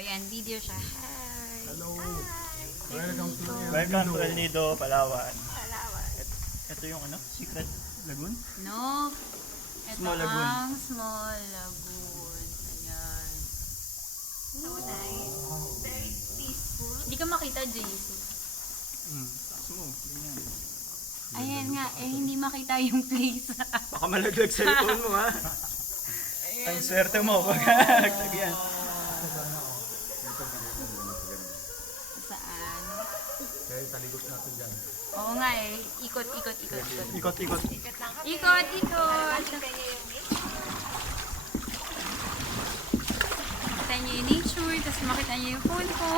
yan, video siya. Hi! Hello. Hi! Welcome to Welcome to El Nido, Palawan. Palawan. Ito yung ano? Secret Lagoon? No. Ito Small lagoon. ang small lagoon. Ayan. So nice. Very peaceful. Hindi ka makita, JC. Smooth. Ganyan. Ayan nga, hindi makita yung place. Baka malaglag sa phone mo ha. Ang swerte mo pag nagtagyan. Saan? Kaya taligot natin dyan. Oo nga eh. Ikot. Ikot-ikot. Ikot. Makita niyo yung nature, tapos makita niyo yung phone ko.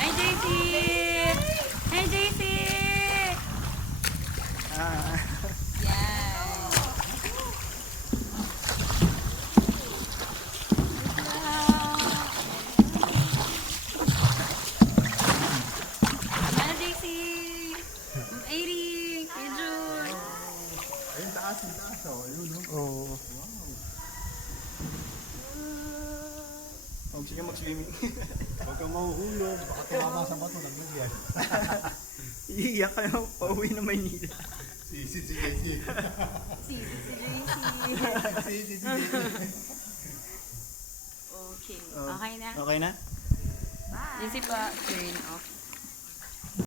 Hi, JC! Hi, JC! Yan. Hi, JC! Airy! Kuya Jun! Ayun, taas. Oh, ayun, no? Oo. Huwag siya mag-swimming. Huwag kang mahuhulog. Baka tumama sa bato. Naglagyan. Iiyak kayo pauwi na Maynila. Si JC. Si JC! Okay. Okay na? Okay na? JC pa, turn off.